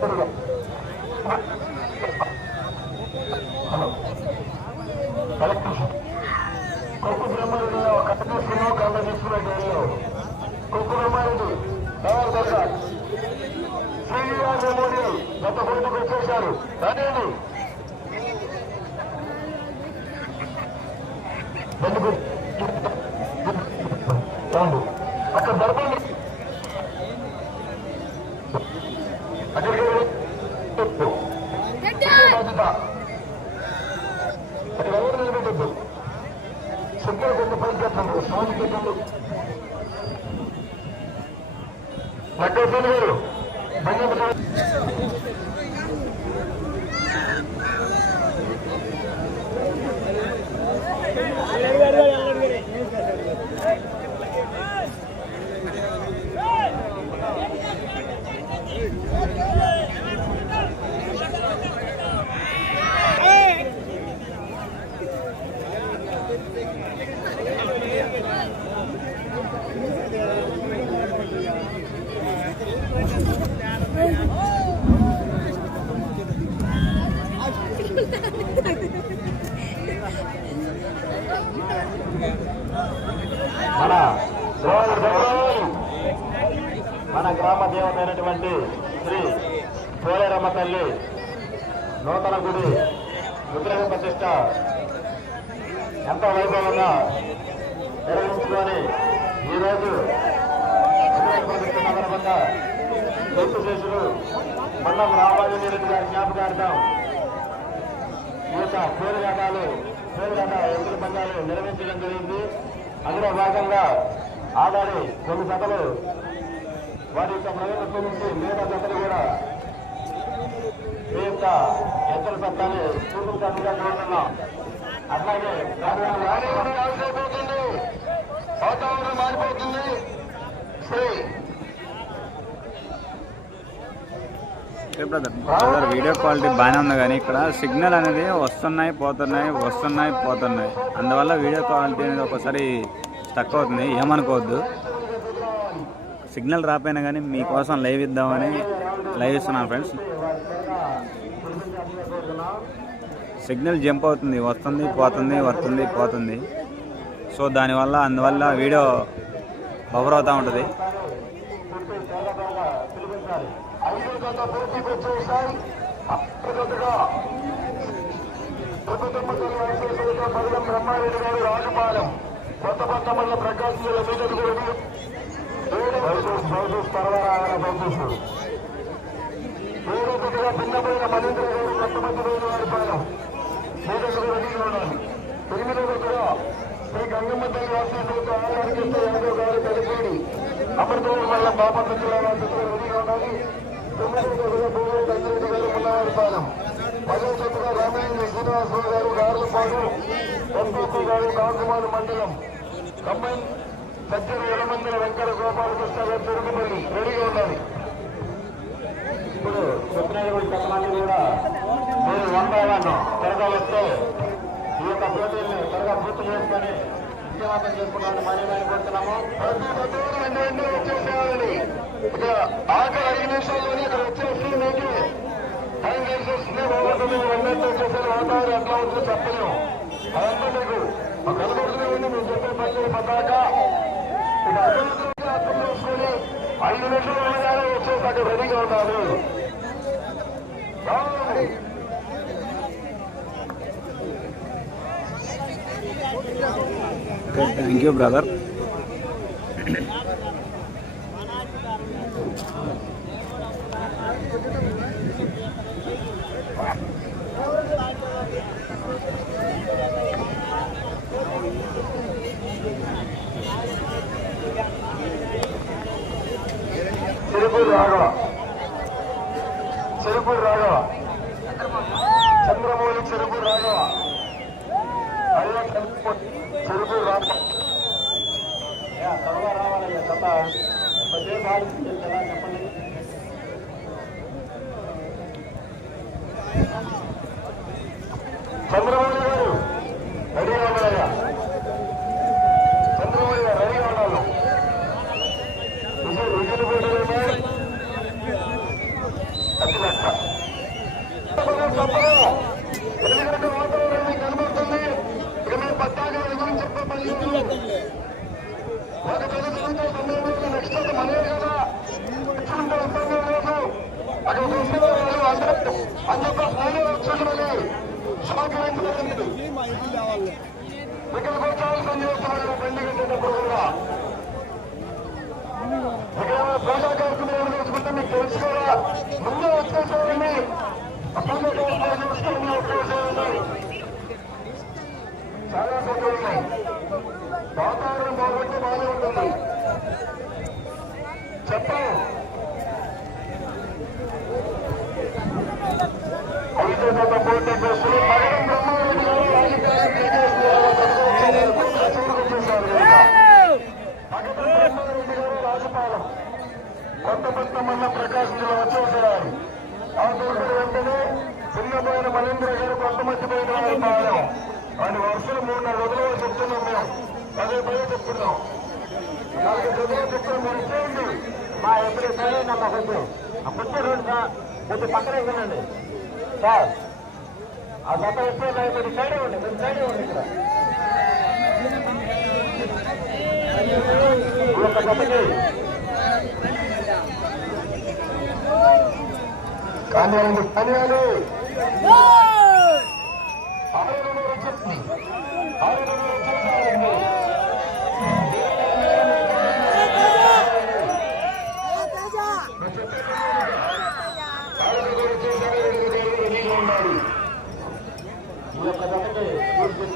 Hello కొక్కు బ్రహ్మారెడ్డి కట్ట తీసుకున్నావు కంట తీసుకున్నట్టు కొక్కు బ్రహ్మారెడ్డి శ్రీనివాస మోడీ గత బయటకు వచ్చేశారు. రానేది ఎందుకు రాండి అక్కడ దర్పండి అక్కడికి వెళ్ళి బాధ్యత అక్కడ ఎవరు నిలబెట్టద్దు సిగ్నల్ కొంత పైకి ఎత్తండి సౌండ్ పెట్టండి లక్కేశ్వరి గారు బంగారు మన సోదరు భగవాన్, మన గ్రామ దేవతైనటువంటి శ్రీ పోలేరమ్మ తల్లి నూతన గుడి విగ్రహ ప్రతిష్ట ఎంతో వైభవంగా నిర్వహించుకొని ఈరోజు విగ్రహ ప్రతిష్ట సందర్భంగా గుర్తు శేషులు మండం రామాజీ రెడ్డి గారి జ్ఞాపకార్థం ఈ యొక్క పేరుఘాటాలు పేరుఘాట ఎదురు పందాలు నిర్వహించడం జరిగింది. అందులో భాగంగా ఆడాడి కొన్ని జతలు వారి యొక్క ప్రయోజనం నుంచి మిగతా జతలు కూడా ఈ యొక్క ఎత్తుల చట్టాన్ని చూపించాలని కోరుతున్నాం అట్లాగే మారిపోతుంది. వాతావరణం మారిపోతుంది. Sri okay brother brother video quality బాగానే ఉంది కానీ ఇక్కడ సిగ్నల్ అనేది వస్తున్నాయి పోతున్నాయి వస్తున్నాయి పోతున్నాయి. అందువల్ల వీడియో క్వాలిటీ అనేది ఒకసారి స్టక్ అవుతుంది ఏమనుకోవద్దు. సిగ్నల్ రాపోయినా కానీ మీకోసం లైవ్ ఇద్దామని లైవ్ ఇస్తున్నాను ఫ్రెండ్స్ సిగ్నల్ జంప్ అవుతుంది వస్తుంది పోతుంది వస్తుంది పోతుంది. సో దానివల్ల అందువల్ల వీడియో బఫర్ అవుతూ ఉంటుంది. ఐదో పోటీకి వచ్చేసాయి అప్పటికట్టుగా ప్రభుత్వం పదం బ్రహ్మారెడ్డి గారు రాజపాలెం కొత్త కొత్త మళ్ళీ ప్రకాశం జిల్లా మీదకు కూడా ఏడోపతిగా భిన్నమైన మహేంద్ర గారు కొంతమంది వేలు వారి పాలెం మీదకు రెడీగా ఉండాలి. తొమ్మిదో ఒకటిగా శ్రీ గంగమ్మ తల్లి వాసీతో ఆలయానికి యాదవ్ గారు కలిపేడి అమృతూరు వల్ల బాపట్ల జిల్లా వాసులు రెడీగా ఉండాలి. తొమ్మిదో ఒకటిగా భూమి తండ్రి గారు ఉన్నవారి పాలెం పదో చెట్టుగా శ్రీనివాసరావు గారు గారులపాడు ఎంపీపీ గారు కాకుమారు మండలం కంబైన్ సజ్జన ఎలమందిర వెంకట గోపాలకృష్ణ గారు రెడీగా ఉండాలి ఇప్పుడు చెప్పినటువంటి కథలన్నీ కూడా మీరు త్వరగా వస్తే ఈ యొక్క పోటీల్ని త్వరగా పూర్తి చేసుకొని విజయవంతం చేసుకున్నామని మనీ ఇక ఆఖరి ఐదు నిమిషాల్లోనే ఇక్కడ వచ్చేసి మీకు టైం వేస్ట్ వస్తుంది బాగుంటుంది అన్నట్టు వచ్చేసరి వాతావరణం ఎట్లా ఉంటుందో చెప్పలేము. అదంతా మీకు కనబడుతూనే ఉంది మీరు చెప్పే పల్లెలు పతాక. ఇక అభివృద్ధిగా అర్థం చేసుకుని ఐదు నిమిషాలు ఉండగానే వచ్చేసి అక్కడ రెడీగా ఉండాలి thank you brother Cherukuru Raghava. Cherukuru Raghava. Chandramouli Cherukuru Raghava. అయ్యా చెరుకూరు రాఘవ. త్వరగా రావాలయ్యా జత కొద్దిసేపు ఆలోచించాలి కదా చెప్పండి. చంద్రమౌళి గారు రెడీగా ఉన్నారయ్యా చంద్రమౌళి గారు రెడీగా ఉన్నారు విజయ్ విజయ్ పోటీలు ఉన్నాయి అఖిల తప్పదు ఎందుకంటే వాతావరణం మీకు కనబడుతుంది ఇక మేము పద్నాలుగు వేల గురించి చెప్పే పని లేదు. ఒక చదువుతుంటే తొమ్మిది రోజులు నెక్స్ట్ ఒక మనే కదా ఇచ్చుకుంటే ఇబ్బంది లేదు అక్కడ వస్తే వాళ్ళు అందరూ అని చెప్పేసి నేనే వచ్చేటమని సహకరించలేదు ఇక్కడికి చేస్తున్నారు పెళ్ళి కట్టేటప్పుడు కూడా ఇక్కడ ప్రజా కార్యక్రమం చేసుకుంటే మీకు తెలుసు కదా ముందే చాలా సంతోషం వాతావరణం బాగుంటే బాగానే ఉంటుంది చెప్పాను ఐదో జత పోటీ బస్సులు మగడం బ్రహ్మారెడ్డి గారు రాజకీయాలు పీకేసి వచ్చేసారు మగడం బ్రహ్మారెడ్డి గారు రాజపాలెం కొత్త కొత్త మల్ల ప్రకాశం జిల్లా వచ్చేసారు ఆ దూరం వెంటనే చిన్నపోయిన మహేంద్ర గారు కొత్త మధ్యపోయిన రాజపాలెం వాడి వరుసలు మూడున్నర రోజులుగా చెప్తున్నాం మేము అదే పదే చెప్తున్నాం నాలుగు చదువు చెప్తున్నాం మీరు ఇచ్చేయండి మా ఎప్పుడు సరే నాకు కొంచెం ఆ కొంచెం రోడ్డు సార్ కొంచెం పక్కనే వినండి సార్. ఆ గత ఎప్పుడు మీరు సైడ్ ఇవ్వండి మీరు సైడ్ ఇవ్వండి ఇక్కడ. ఈ యొక్క గతకి ఆరు ఆరు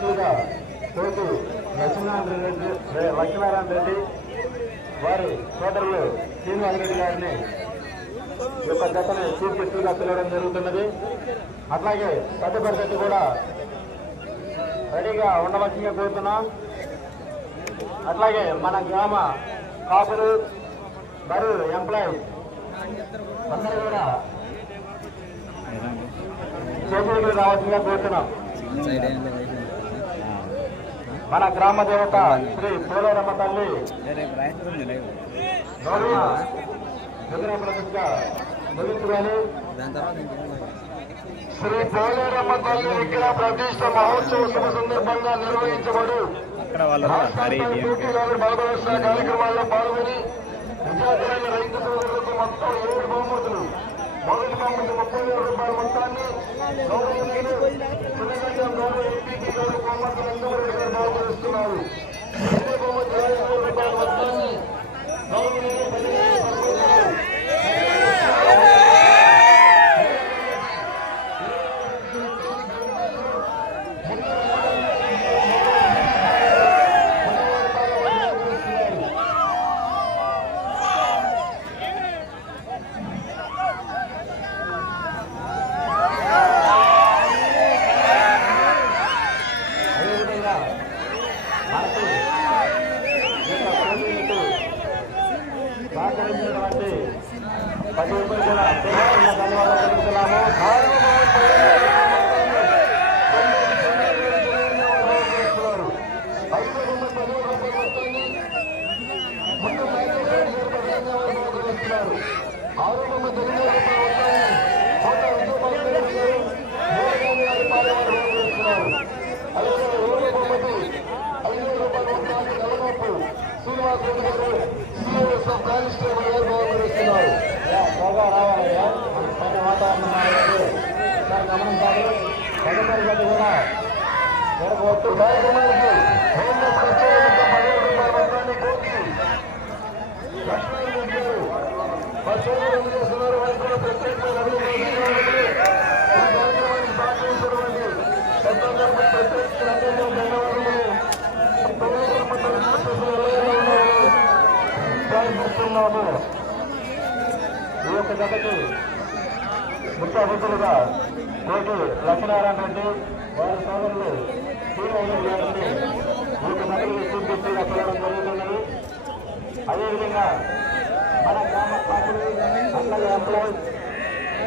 పూర్తి వ్యక్తులుగా తోటి లక్ష్మీనారాయణ రెడ్డి లక్ష్మీనారాయణ రెడ్డి వారి సోదరులు శ్రీనివాస రెడ్డి గారిని యొక్క జతను చీఫ్ గెస్టులుగా పిలవడం జరుగుతున్నది. అట్లాగే తదుపరి జట్టు కూడా రెడీగా ఉండవలసిందిగా కోరుతున్నాం. అట్లాగే మన గ్రామ కాపులు బరు ఎంప్లాయీస్ అందరూ కూడా చేతులకు రావాల్సిందిగా కోరుతున్నాం. మన గ్రామ దేవత శ్రీ పోలేరమ్మ తల్లి. శ్రీ పోలేరమ్మ తల్లి విగ్రహ ప్రతిష్ట మహోత్సవ శుభ సందర్భంగా నిర్వహించబడు కార్యక్రమాల్లో పాల్గొని విద్యార్థులైన రైతు సోదరులకు మొత్తం ఏడు బహుమతులు మొదటి బహుమతి ముప్పై వేల రూపాయల మొత్తాన్ని గౌరవ ఎంపీటీ గారు బహుమతి రంగారెడ్డి గారు రెండో బహుమతి ఐదు వేల రూపాయల మొత్తాన్ని గౌరవనీయులు పదివేల రూపాయలు అదేవిధంగా మనకు ఈ యొక్క పోటీలకు సహకరించినటువంటి ప్రతి ఒక్కరు కూడా ప్రత్యేకంగా ధన్యవాదాలు తెలుపుతున్నాము ఆరోగ్యం తెలియజేస్తున్నారు అలాగే రోడ్డు బొమ్మకి ఐదు రూపాయల మొత్తాన్ని నెలకొప్పు శ్రీనివాస్ రెడ్డి గారు సిఎస్ ఆఫ్ కానిస్టేబుల్ గారు బహుకరిస్తున్నారు బాగా రావాలయ్యా మన పైన వాతావరణం మారాలి దాన్ని గమనించాలి తదుపరి గది కూడా కార్యక్రమానికి ప్రత్యేకంగా పదివేల రూపాయల మొత్తాన్ని కోటి లక్ష్మణ్ చేస్తున్నారు. వారికి కూడా ప్రత్యేకమైన కార్యక్రమానికి సహకరించినటువంటి ధన్యవాదాలు ఈ యొక్క ముఖ్య అతిథులుగా కోటి లక్ష్మీనారాయణ రెడ్డి వారి సోదరులు అదేవిధంగా మన గ్రామ పార్టీలు అట్లాగే ఎంప్లాయీస్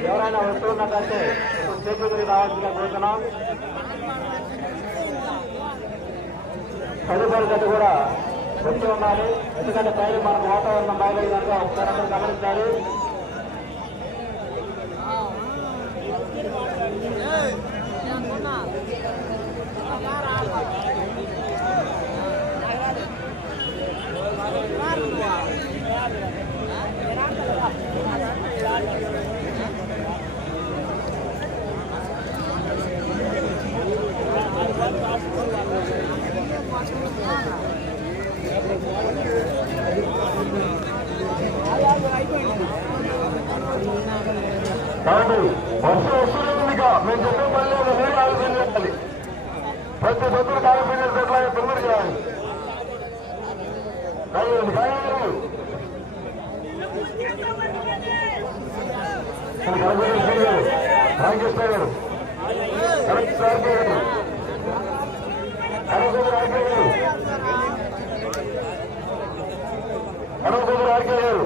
ఎవరైనా వస్తున్నట్లయితే ఇప్పుడు చేతులకు రావాల్సిందిగా కోరుతున్నాం తదుపరి గట్టు కూడా వచ్చి ఉండాలి. ఎందుకంటే పైన మనకు వాతావరణం బాగలేదంటే ఒకసారి అందరూ గమనించాలి. కాబట్టి వర్షం వస్తూనే ఉంది ఇక మేము చెప్పే పని లేదు మీరు ఆలోచన చేయాలి ప్రతి ఒక్కరు ఆలోచన చేసేట్లా తొందర చేయాలి కాయండి కాయండి రామకృష్ణ గారు కరెక్ట్ సార్ గారు కనకూరు ఆర్కే గారు కనకూరు ఆర్కే గారు.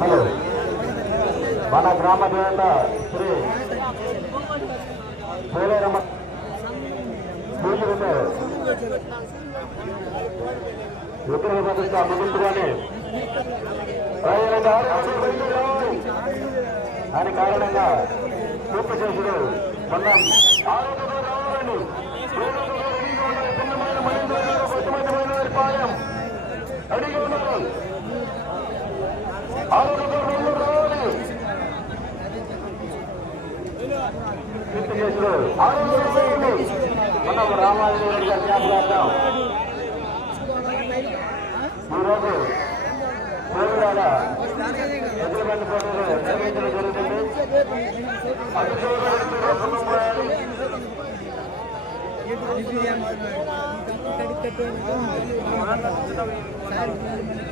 హలో. మన గ్రామ దేవత శ్రీ పోలేరమ్మ పూజలతో విగ్రహ ప్రతిష్ట ముగింపుగానే దాని కారణంగా పూర్తి చేసుడు మొన్న ఆరోగ్యంగా రావాలండి ఆరోగ్యంగా రెడీగా ఉండాలి. భిన్నమైన మహేంద్ర గారు కొత్తమైన వారి పాలెం రెడీగా ఉన్నారు ఆరోగ్యంగా రెండు రావాలి పూర్తి చేసుడు ఆరోగ్యంగా రావాలి. మనం రామాజీ గారి జ్ఞాపకార్థం ఈరోజు కోవిడాల పోటీలు నిర్వహించడం జరుగుతుంది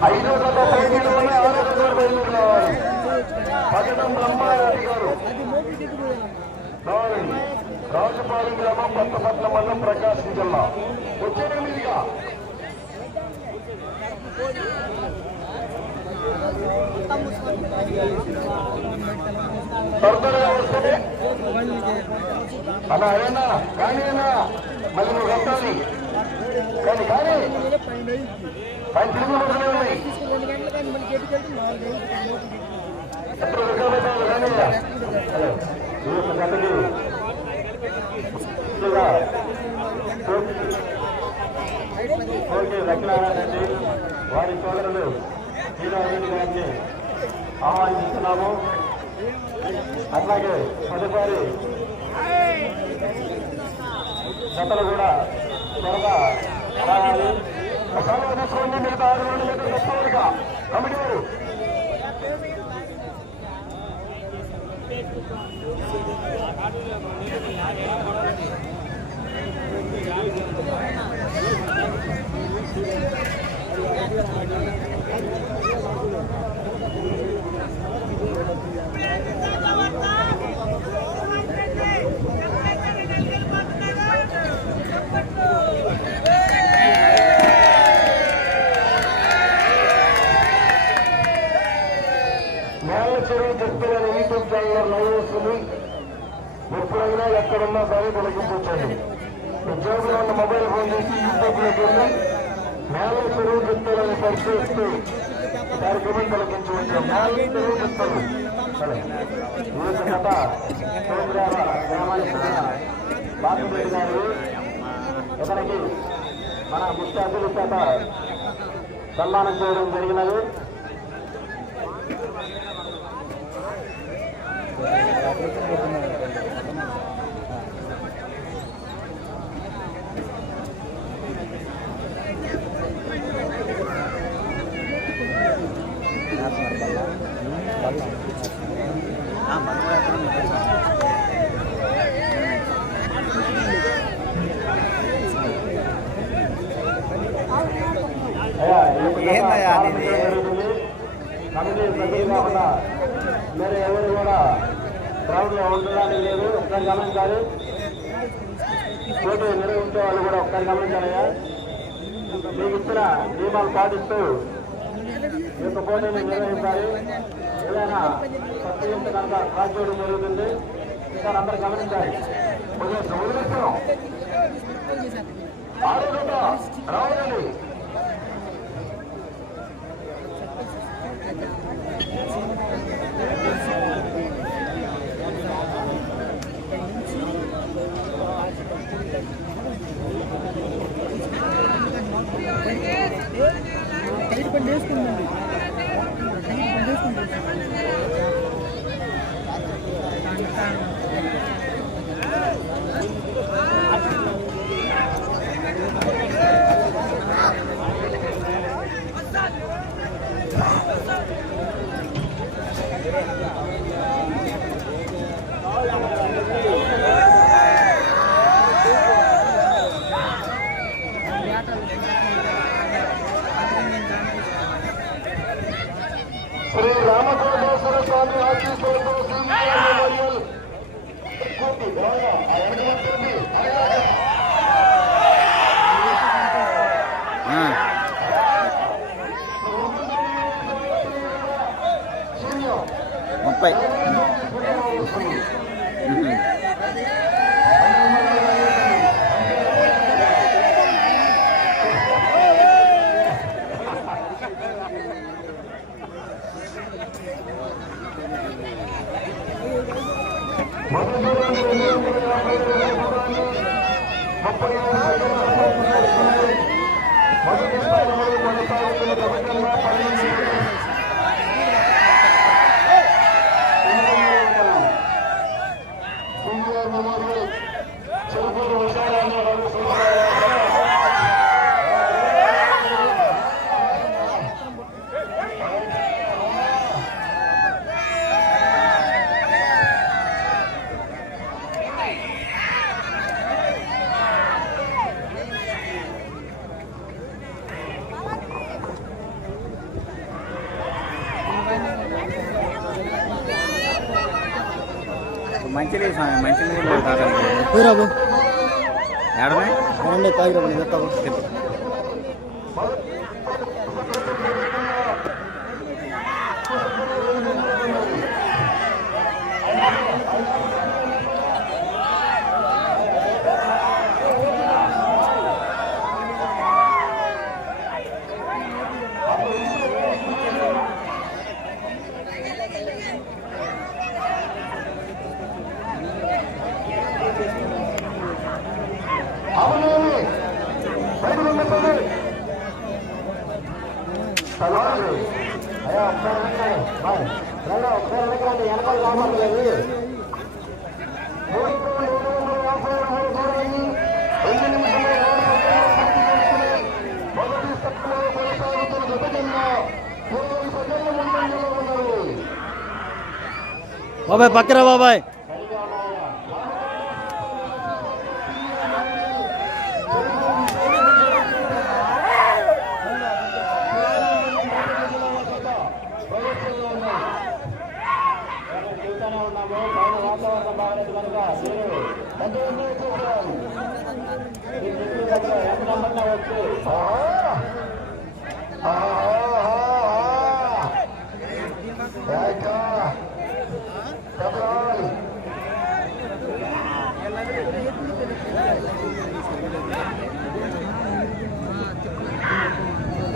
ఐదో గత పోటీలు ఆరో గత బయలుదేరి రావాలి పట్టణం బ్రహ్మారెడ్డి గారు రాజుపాలెం గ్రామం పట్టపట్ల మండలం ప్రకాశం జిల్లా వచ్చే తొందరగా అలా అయినా కానీ మళ్ళీ నువ్వు కట్టాలి కానీ కానీ కానీ తిరిగి ఉన్నాయి ఎప్పుడు కానీ వారి సోదరులు శ్రీరామరెడ్డి గారిని ఆహ్వానిస్తున్నాము. అట్లాగే తదుపరి జతలు కూడా త్వరగా రావాలి. సెలవు తీసుకోండి మిగతా ఆరు రెండు మీటర్లు తప్పవరిగా కమిటీ వారు. నేల చెరువు చెప్తున్న యూట్యూబ్ ఛానల్ లైవ్ వస్తుంది ఎప్పుడైనా ఎక్కడున్నా సరే తొలగించండి ఉద్యోగులు ఉన్న మొబైల్ ఫోన్ చేసి యూట్యూబ్లోకి వెళ్ళి నేల తెలుగు చెప్తారని సెర్చ్ చేస్తూ కార్యక్రమం తొలగించవచ్చు నేల చెరువు చెప్తారు కథ సోమరాల గ్రామానికి ఇతనికి మన ముఖ్య అతిథి చేత సన్మానం చేయడం జరిగినది Thank you ఈ యొక్క కథ ఏందయ్యా ప్రారంభించడం నీది? జరుగుతుంది. కమిటీ సభ్యులు కాకుండా వేరే ఎవరు కూడా గ్రౌండ్లో ఉండడానికి లేదు. ఒకసారి గమనించాలి. పోటీ నిర్వహించే వాళ్ళు కూడా ఒకసారి గమనించాలయ్యా మీకు ఇచ్చిన నియమాలు పాటిస్తూ ఈ యొక్క పోటీని నిర్వహించాలి. ఏదైనా సత్యం కనుక క్రాస్ చేయడం జరుగుతుంది. ఈసారి అందరు గమనించాలి. వదిలేస్తాం ఆరోగ్యంగా రావాలండి టైట్ బండి వేసుకుందండి శ్రీ రామచంద్రేశ్వర స్వామి ఆశీస్సులతో సీనియర్ మెమోరియల్ కోటి బాగా ఆ వెనకబడుతుంది అలాగా ఆ, సీనియర్ ముప్పై ఉహు. మొదటి రోజు రెండు వందల యాభై ఐదు దూరాన్ని ముప్పై ఐదు సెకండ్ల పూర్తి మొదటి స్థానంలో కొనసాగుతున్న గతకన్నా పన్నెండు సీనియర్ మెమోరియల్ చెరుకూరు విశాలాన్ని మంచిది స్వామి మంచి నీళ్ళు తాగండి పోయిరాబు ఏడమే రెండే తాగిరాబు నేను చెప్తావు అవునండి బయట పంపించండి చదవండి అయ్యా ఒకసారి వెనకాల. బాయ్. రండి, ఒకసారి వెనకాలండి. వెనకాల రావట్లేదు మూడు వందల ఏడు వందల యాభై మూడు దూరాన్ని రెండు నిమిషాలు నాలుగు సెకండ్లు పూర్తి చేసుకుని మొదటి స్థానంలో కొనసాగుతున్న గత కన్నా ఇరవై సెకండ్ల ముందంజలో ఉన్నారు బాబాయ్ పక్కరా బాబాయ్ చూస్తూనే ఉన్నాము పైన వాతావరణం బాగాలేదు కనుక మీరు పెద్ద ఎంజాయ్ చేసేవాళ్ళు మీ చెట్ల దగ్గర ఎంత నమ్మకం వచ్చి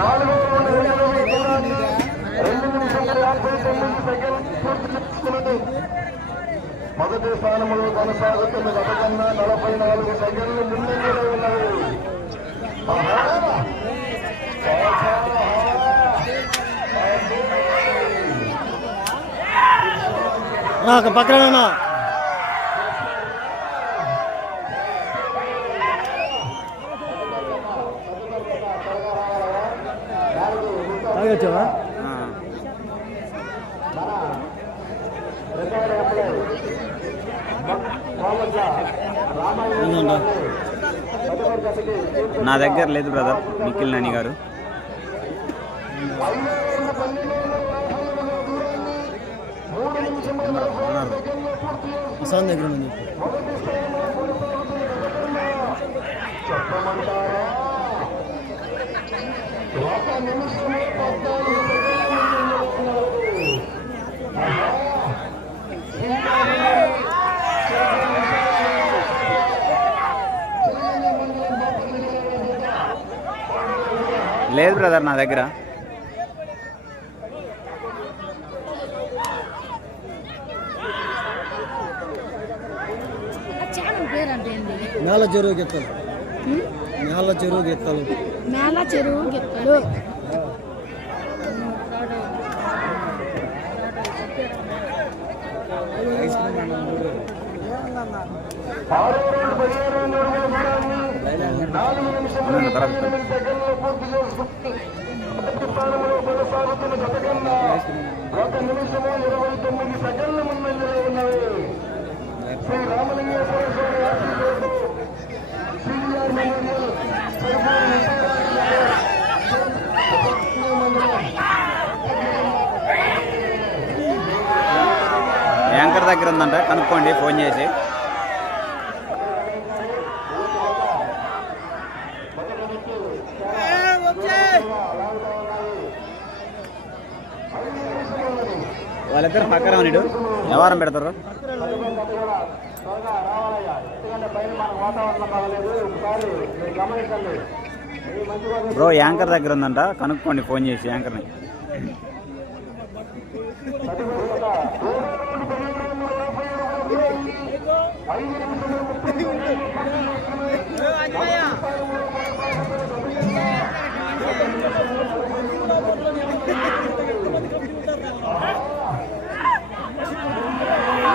నాలుగు వందల ఇరవై రెండు నిమిషముల యాభై తొమ్మిది సెకండ్ పూర్తి చేసుకున్నది మొదటి స్థానంలో కొనసాగుతున్న గత కన్నా నలభై నాలుగు సెకండ్లు ముందంజలో ఉన్నవి నాకు పక్కన నా దగ్గర లేదు బ్రదర్ నిఖిల్ నాని గారు. దగ్గర ఉంది చెప్పమంటారా ఒక నిమిషంలో పద్నాలుగు సెకండ్ల ముందంజలో ఉన్నారు. ఆహా. ఇంకా చిరంజీవి మండలం బాపట్ల లేదు బ్రదర్ నా దగ్గర. నేల చెరువు గిత్తలు. నేల చెరువు గిత్తలు. మేళ చెరువు గిత్తలు. ఆరో పదిహేను దూరాన్ని నాలుగు నిమిషముల అవును, ముప్పై కరెక్ట్. ఎనిమిది సెకండ్లలో పూర్తి చేసుకుని మొదటి స్థానంలో కొనసాగుతున్న జత కన్నా ఒక నిమిషము ఇరవై తొమ్మిది సెకండ్ల ముందంజలో ఉన్నవి శ్రీ రామలింగేశ్వర స్వామి ఆశీస్సులతో సివిఆర్ మెమోరియల్ చెరుకూరు విజయరాజు నగర్, చెరుకూరు మండలం యాంకర్ దగ్గర ఉందంట. కనుక్కోండి ఫోన్ చేసి. వాళ్ళిద్దరు పక్కన ఉన్నాడు వ్యవహారం పెడతారు. బ్రో యాంకర్ దగ్గర ఉందంట. కనుక్కోండి ఫోన్ చేసి యాంకర్ని. ఐదు నిమిషముల ముప్పై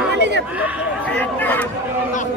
మళ్ళీ చెప్పు మీరు భయపడితే భయపడుతున్నారు ఆహా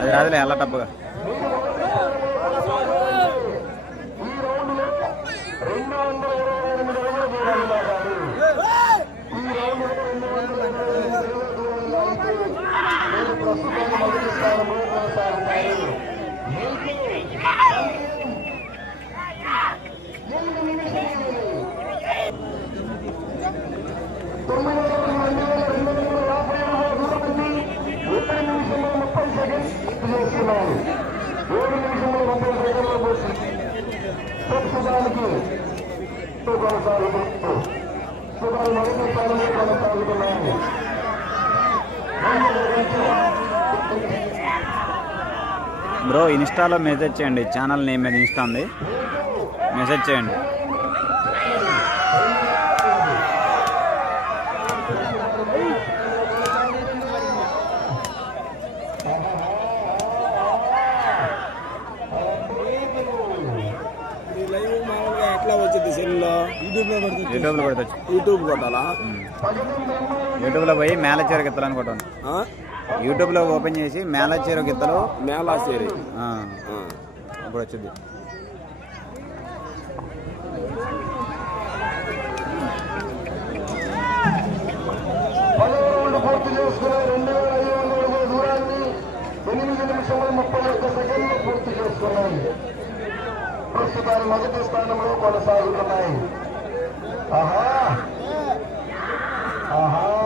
అది రాదులే అల్ల టప్పుగా బ్రో ఇన్స్టాలో మెసేజ్ చేయండి. ఛానల్ నేమ్ మీద ఇన్స్టా ఉంది. మెసేజ్ చేయండి ఈ లైవ్ మామూలుగా ఎట్లా వచ్చింది సెల్లో యూట్యూబ్లో తెచ్చు. యూట్యూబ్ కొట్టాలా? యూట్యూబ్లో పోయి మేళ చీర గిత్తలు అని కొట్టాను. ఆ? యూట్యూబ్లో ఓపెన్ చేసి మేళ చీర గిత్తలు. మేళా సేరి ఆ, ఆ. అప్పుడు వచ్చింది. ప్రస్తుతాన్ని మొదటి స్థానంలో కొనసాగుతున్నాయి. Uh-huh. uh-huh.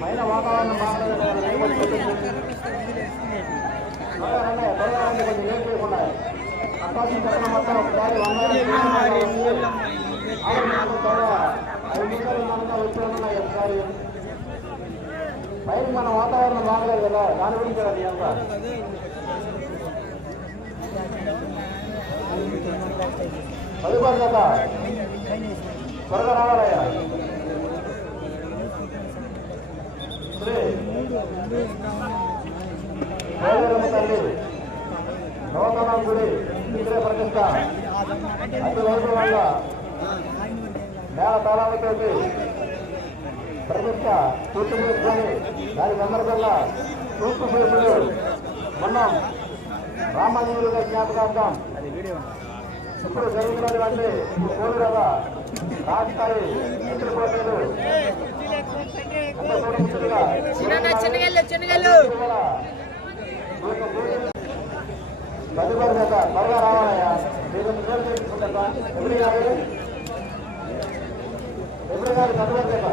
పైన వాతావరణం బాగాలేదు త్వరగా రండి, త్వరగా రండి, కొంచెం లేట్ చేయకుండా. అప్పాజీ పక్కన మొత్తం ఒకసారి వందల ఆరు నిమిషాలు త్వరగా ఐదు నిమిషాలు మనగా వచ్చి ఉన్నాయి ఒకసారి పైన మన వాతావరణం బాగలేదు కదా దాని గురించి కదా నీ అంతా తదుపరి జత త్వరగా రావాలయ్యా తల్లి నూతన ఇక్కడే విగ్రహ ప్రతిష్ట అతి వైపు వల్ల నేల తాళాలతోటి ప్రతిష్ట పూర్తి చేసుకొని దాని సందర్భంగా తూర్పు చేతులు మొన్న రామాజీవులుగా జ్ఞాపకార్థం ఇప్పుడు జరుగుతున్నటువంటి కోరు కదా రాజస్థాయి ఇతర పోటీలు తదుపరి జత త్వరగా రావాలయ్యా మీరు పేరు చేసుకుంటా ఎప్పుడు గారు? ఎప్పుడు గారు తదుపరి జత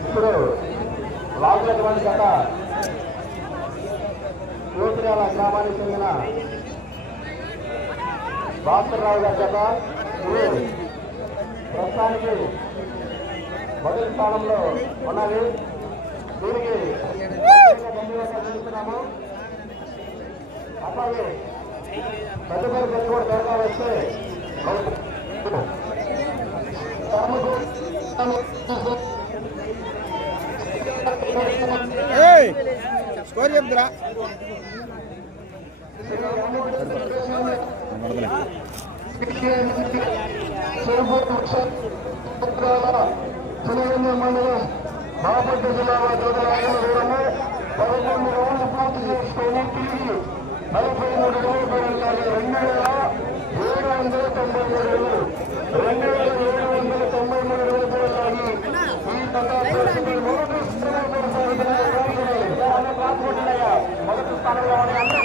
ఇప్పుడు లాగులటువంటి గత యువతిరాల గ్రామానికి చెందిన భాస్కర్రావు గారి గత ఇవి ప్రస్తుతానికి మొదటి స్థానంలో ఉన్నది. దీనికి ప్రత్యేక ధన్యవాదాలు తెలుస్తున్నాము అట్లాగే తదుపరి జత కూడా త్వరగా వస్తే స్కోర్ చెప్తురా. చిన్నగంజ మండలం బాపట్ల జిల్లాలో చదరాగిన దూరము పదకొండు రోజులు పూర్తి చేసుకొని తిరిగి నలభై మూడు రోజులు రెండు వేల ఏడు వందల తొంభై మూడు మొదటి స్థానంలో అందరూ